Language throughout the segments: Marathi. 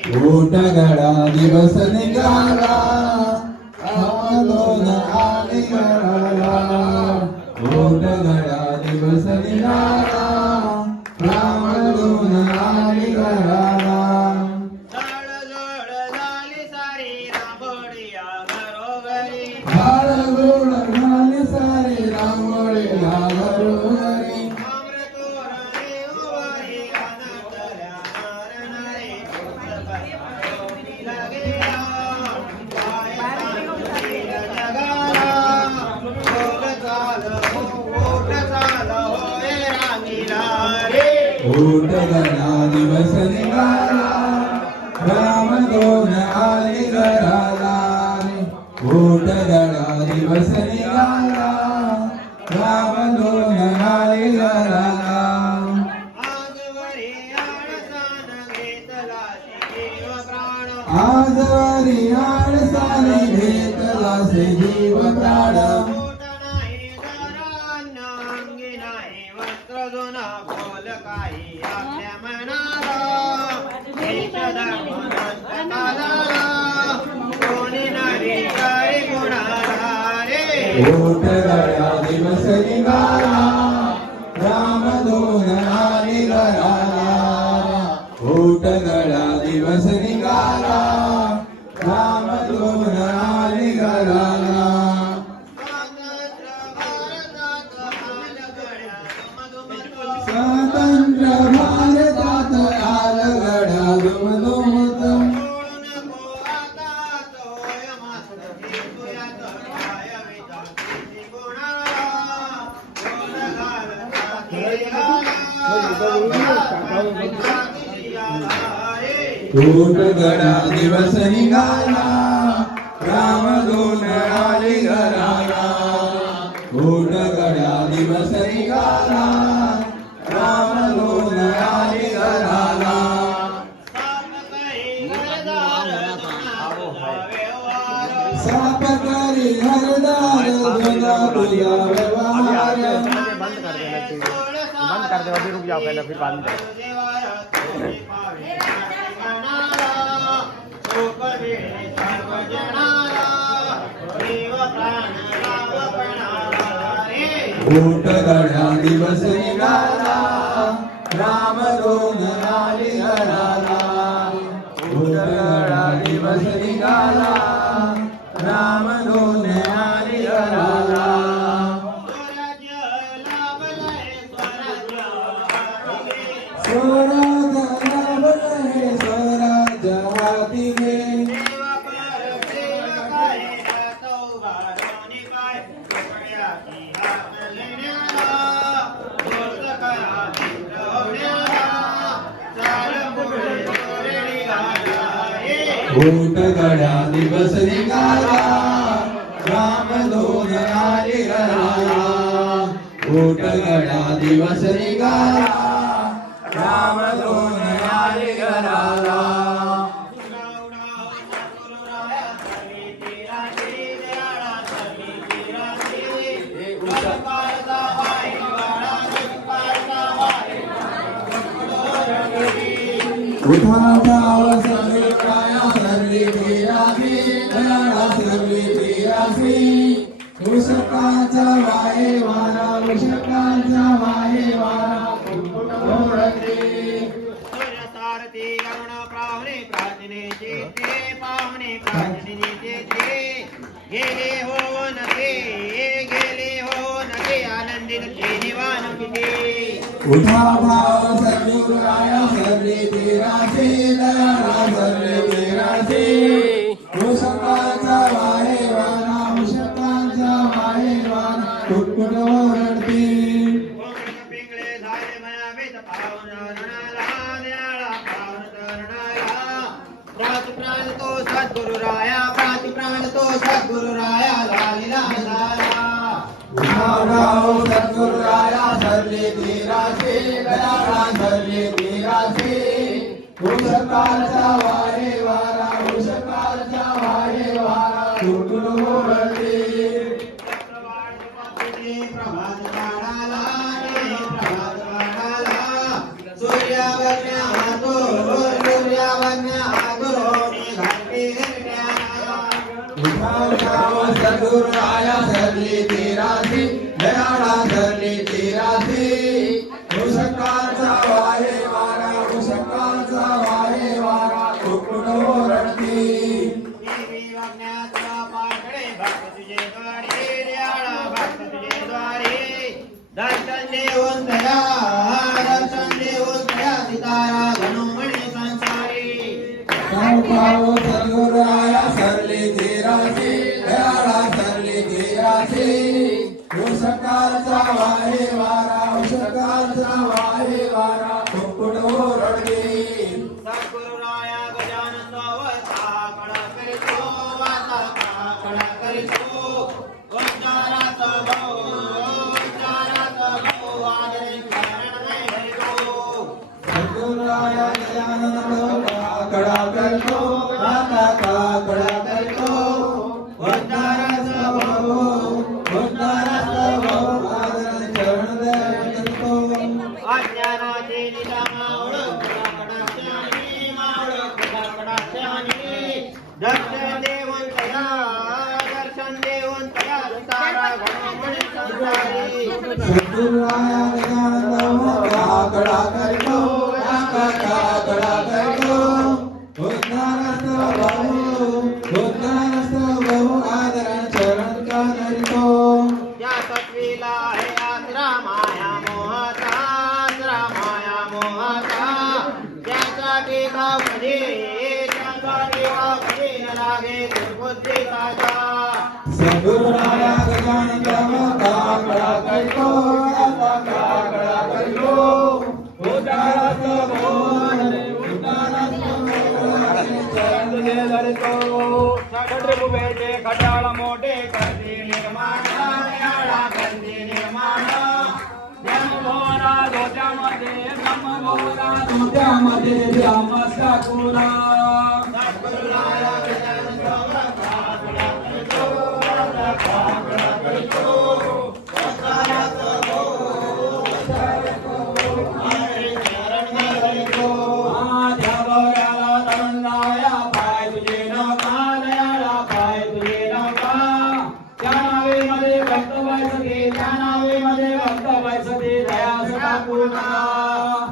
ऊटगडा दिवस निघाला रामदूत आले घराला ऊटगडा दिवस निघाला रामदूत आले घराला झाडझुड झाली सारी रांगोळीया घरोघरी झाडझुड झाली सारी रांगोळीया घरोघरी अमृतोरणी उभारी अनंतल्या नारणारी लागेला काय सांगतील जगाला बोल चाल ओट चाल होय रांगीला रे ऊटगडा दिवस निघाला रामदूत आले घराला ऊटगडा दिवस निघाला रामदूत आले घराला आजवरी आळसानं घेतला जीव प्राण आजवरी आळसाने घेतला से जीव प्राण पोट नाही घरान अंगी नाही वस्त्र जुना बोल काही आपल्या मनाला देश धर्म नसताना कोणी नाही काही गुणाला रे ऊटगडा दिवस निघाला रामदूत आले घराला ऊटगडा दिवस निघाला रामदूत आले घराला स्वातंत्र्य भारतात आलगडा दुमदुमत स्वातंत्र्य भारतात आलगडा दुमदुमत बोलू नको आता तोय मात्र घेतोयात काय विचारती गुणाला बोल घालता ऊटगडा दिवस निघाला रामदूत आले घराला ऊटगडा दिवस निघाला रामदूत आले घराला साप करी घरदार जुना तुझा व्यवहार बंद कर दो अभी रुक जाओ पहले फिर बाद में ऊटगडा दिवस निघाला रामदूत आले घराला ऊटगडा दिवस निघाला रामदूत आले घराला स्वराज्य लाभले स्वराज्य हाती घे ऊटगडा दिवस निघाला रामदूत आले घराला ऊटगडा दिवस निघाला रामदूत आले घराला उठा भाव सर्वे काया सर्वे तेरासी दयाळा सर्वे तेरासी उषकाचा वाहे वारा उषकाचा वाहे वारा ओळखते सारथी करुण प्राहुणे प्रार्थने जेते पाहुणे प्रार्थने जेते गेले हो नते आनंदित निवान किती उठा भाव सर्वे काया सर्वे तेरासी दयाळा सर्वे तेरासी उषकाचा वाहे वारा उषकाचा वाहे वारा कुटकुट ओरडते पिंगळे झाले मनावेत पावन रणाला दयाळा पावन रणाला प्राण तो सद्गुरु राया प्राण तो सद्गुरु राया लालिला लाला भाव सद्गुराया सर्वे तेरासे दयाळा सर्वे तेरासे उषकाचा वाहे वारा उषकाचा वाहे वारा कुटकुट ओरडते प्रभात काढाला सूर्यावरण्या हातो सद्गुरुराया सरली तेरासी दयाळा सरली तेरासी उषकाचा वाहे वारा उषकाचा वाहे वारा कुकुड ओरडती देवी वागण्याचा पाकडे भक्त तुझे द्वारे दयाळा भक्त तुझे द्वारे दर्शन देऊन दया दर्शन देऊन दया सितारा गणुमणे संसारी पावो सद्गुरुराया सरली तेरासी दयाळा सरली तेरासी उषकाचा वाहे वारा उषकाचा वाहे वारा कुकुड ओरडती सद्गुरुराया गजानन सावता कळा करीतो वाता कळा करीतो वंचाराचा भाऊ आदरे शरण नाही हरितो सद्गुरुराया गजानन काकडा करतो आता काकडा करतो वंदाराचा भाऊ आदरण चरण करतो अज्ञानाचे निदा मावळ कडाक्षाने मावळ कडाक्षाने दर्शन देवंतया तारा घडमणे संसारी सद्गुरुराया गजानन काकडा करतो आता काकडा करतो वंदाराचा भाऊ आदरण चरण करतो त्या सत्वीला हे आसरा माया मोहाचा त्याचा देखामध्ये न लागे दुर्बुद्धी साचा सद्गुरुराया गजानन काकडा करतो आता काकडा करतो उद्धाराचा चरण धरतो खडरू बेटे खटाळ मोठे करते निर्माण दयाळा करते निर्माण ब्रह्मभोरा धोत्यामध्ये ब्रह्मभोरा धोत्यामध्ये ब्रह्मस्ता कुला सद्गुरुराया गजानन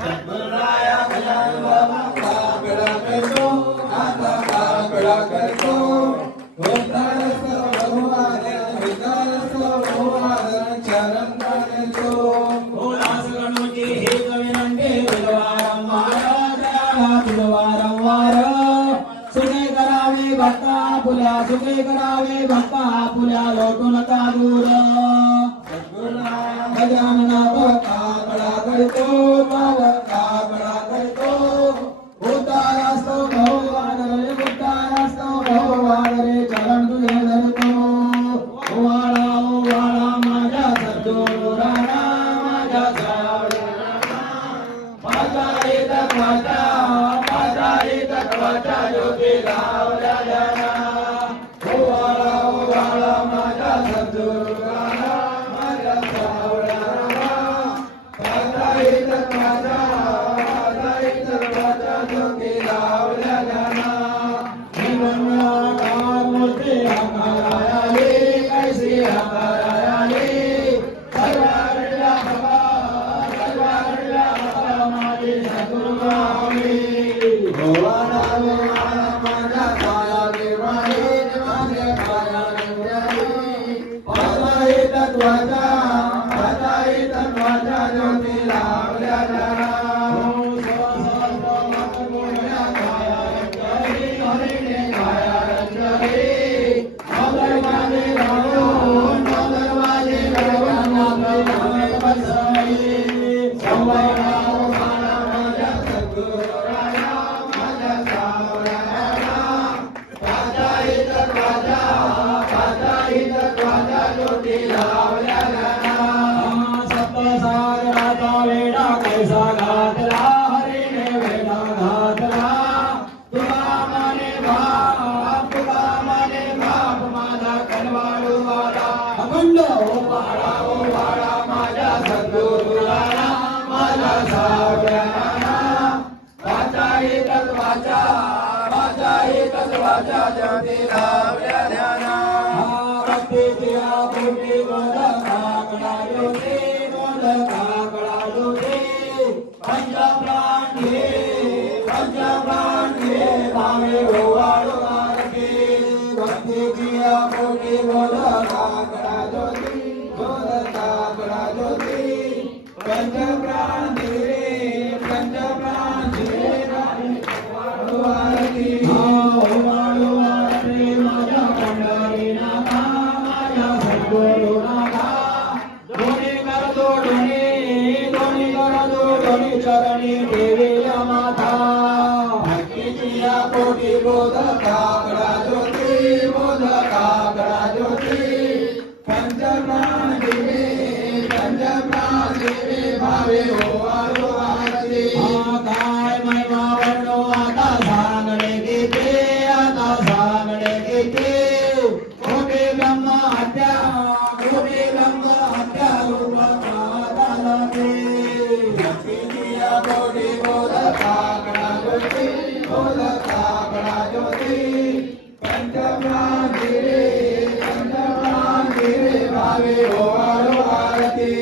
सद्गुरुराया गजानन काकडा करतो आता काकडा करतो उद्धारस्थ बहु आदरण चरण करतो उल्हास गणूची हे कविनंदे बुधवारंवार दयाळा बुधवारंवार सुखे करावे भक्ता पुल्या लोटून का दूर सद्गुरुराया गजानन काकडा करतो काकडा करतो उद्धारस्थ बहु आदरे चरण तुझे धरतो ओवाळा माझ्या सद्गुरुराया माझ्या माझा येत वाचा ज्योती लावल्या जाना ओवाळा माझ्या सद्गुरुराया माझ्या सावळ्या माझा येत वाचा ज्योती लावल्या जाना निवडणार मूर्ती आकारायाले कैसी आकारायाले सर्वांना माझे सद्गुरुरामी ओवाळा माझ्या काया देवाने माझ्या काया देवाने माझा येत वाचा ज्योती लावल्या जाना सप्तसागराचा वेडा कैसा घातला हरीने वेडा घातला तुला माने बाप माझा कनवाळू वाला अखंड ओवाळा माझ्या सद्गुरुराया माझ्या सावळ्याना वाचा एकच वाचा ज्योती लावल्या ध्याना मोदकाकडा ज्योती मोदकाकडा ज्योती पंचप्राण दिवे भावे ओवाळो आरती काय महिमा वर्णो आता सांगणे किती कोटी ब्रह्म हत्या रूप माताला ते भक्तिया कोटी मोदकाकडा ज्योती पंचप्राण दिवे भावे ओवाळो आरती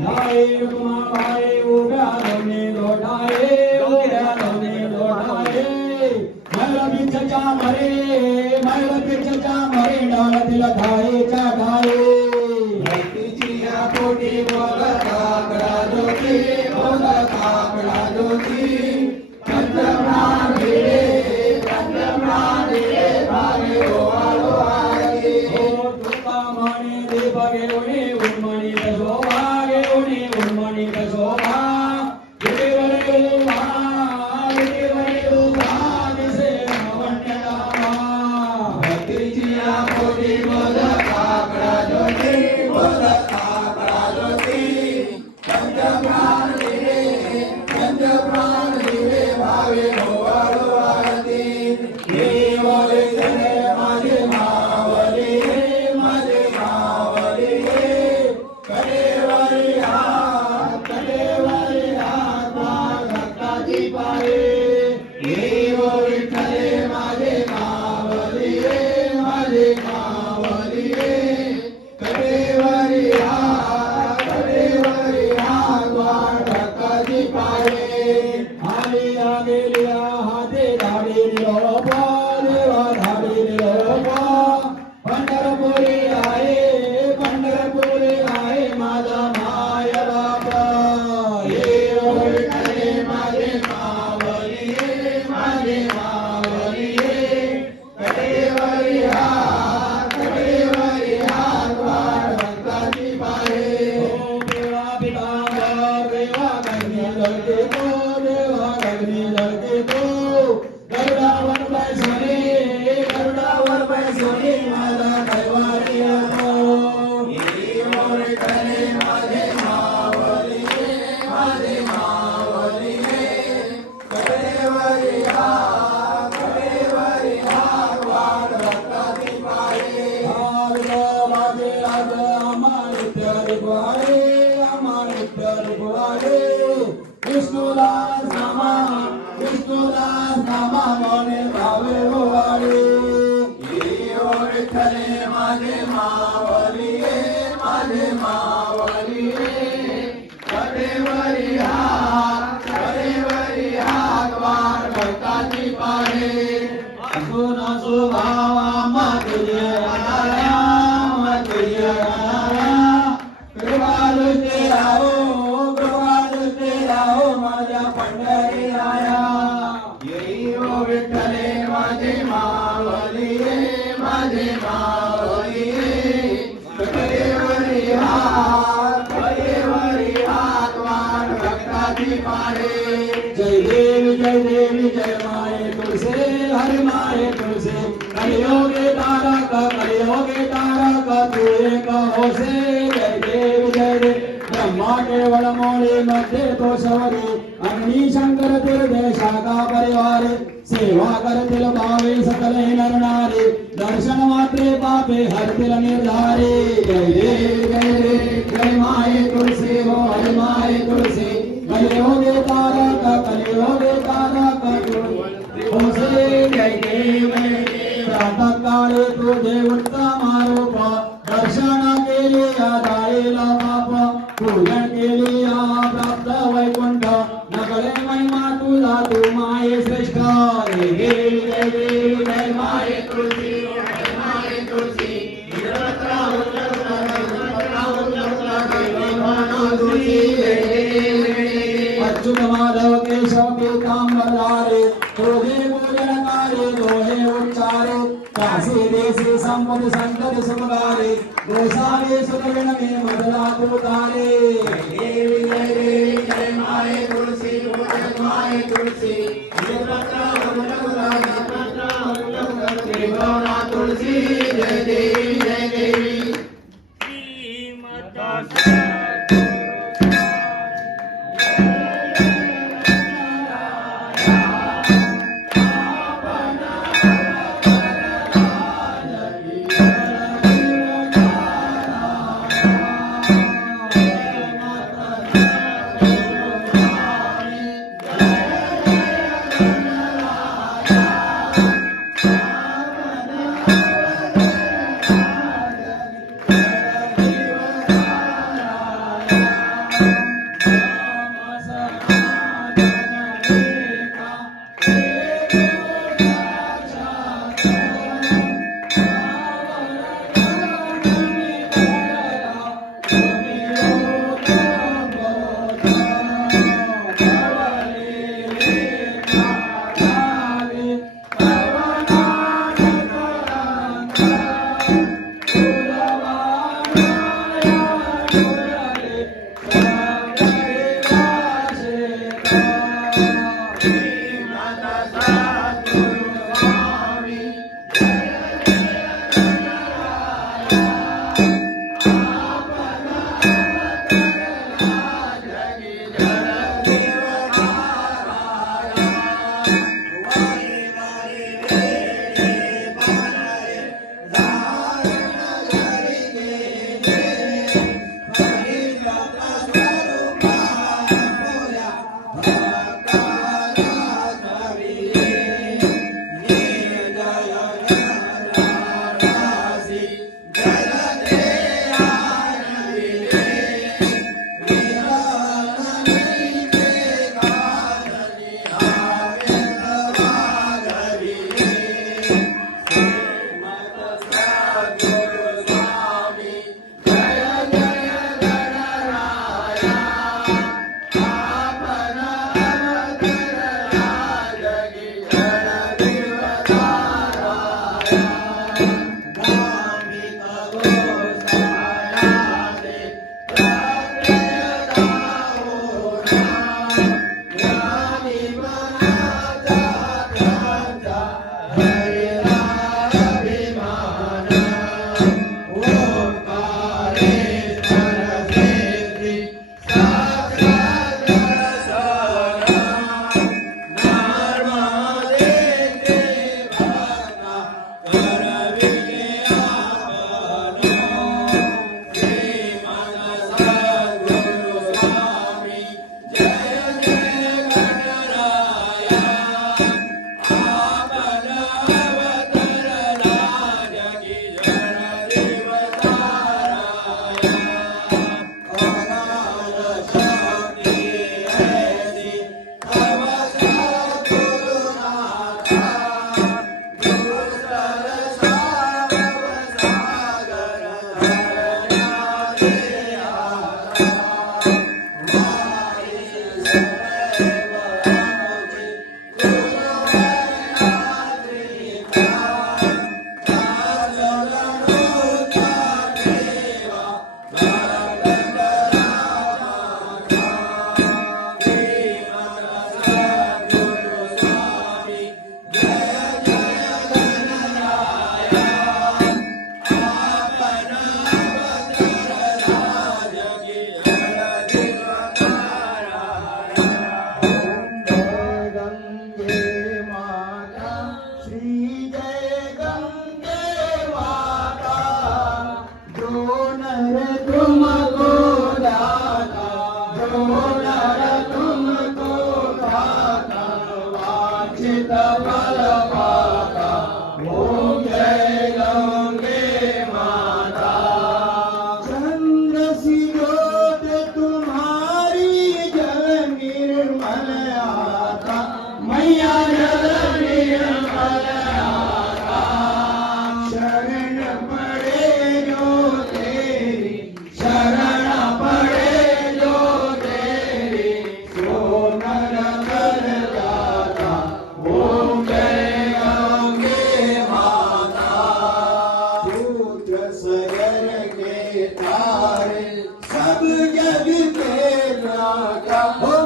नाई उपमा भाई उभ्या लोणी लोटाये मैल बिच्छच्या मरे डाळतील ढाळीच्या ढाळे भक्तीची या कोटी मोदकाकडा ज्योती पंचप्राण दिवे भावे ओवाळो आरती हो तुका म्हणे दीप घेऊनी उन्मणित शोभा विटेवरे उभा दिसे नवण्यनामा भक्तीची या कोटी मोदकाकडा ज्योती पंचप्राण दिवे भावे ओवाळो आरती देव विठ्ठले माझे मावली कडेवरी हात भक्ताची पाये देव विठ्ठले माझे मावली कडेवरी हात भक्ताची पाये आलिया गेलिया हाते धाडी लोपा देवा धाडी लोपा पंढरपुरी आहे माझा माय बापा हे विठ्ठले माझे मावली कडेवरी हात भक्ताची पाये देवा पितांबर देवा गगनी लढते तो गरुडावर बैसोनी माझा कैवारी येतो विठ्ठले माझे मावली कडेवरी हात भक्ताची पाये माझे राज अमानित्य रुपवारे विष्णुदास नामा मने भावे ओवाळे विठ्ठले माझे मावली कडेवरी हात भक्ताची पाये असो भावा तुझे कृपालुते राहो माझ्या पंढरी आया विठ्ठले माझे मावली कडेवरी हात भक्ताची पाये जय देवी जय माये तुळसे हरि माये तुळसे कलियोगे तारक तू एक होसे जय देवी ब्रह्मा केवळ मोळे मध्ये तो शौरी अग्नि शंकर दुर्गे शाखा परिवारे सेवा करतील भावे सकले नरनारे दर्शन मात्रे पापे हरतील निर्धारे जय देवी जय माये तुळसी हो हरि माये तुळसी कलियोगे तारक होसे जय देवी प्रातः काळे तुझे उत्तम आरोप दर्शन केले जाळेला बाप पूजन केली प्राप्त वैकुंठ नकळे महिमा तुझा तू माये श्रेष्ठ जय माये तुळसी अच्युत माधव केशव पीतांबरारे तुझे पूजनकारे दोहे उच्चारे काशी देशी संपद संतत सुमगारे गोसावे सुखविण में मदला तुतारे जय माये तुलसी माये तुलसी जय देवी जय देवी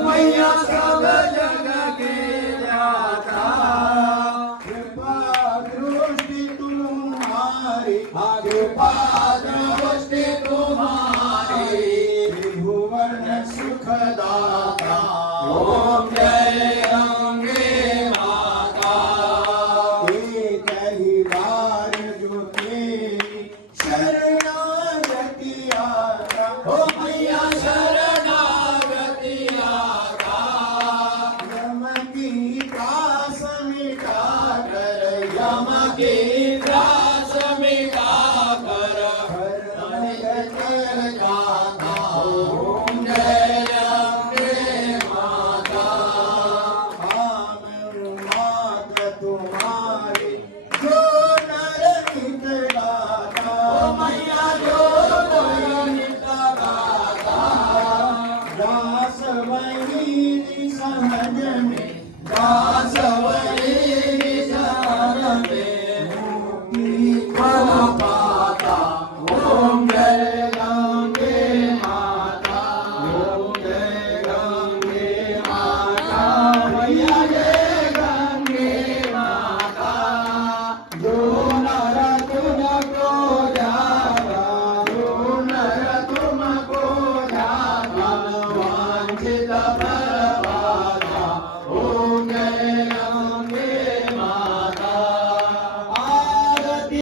मैया सब जग के दाता कृपा की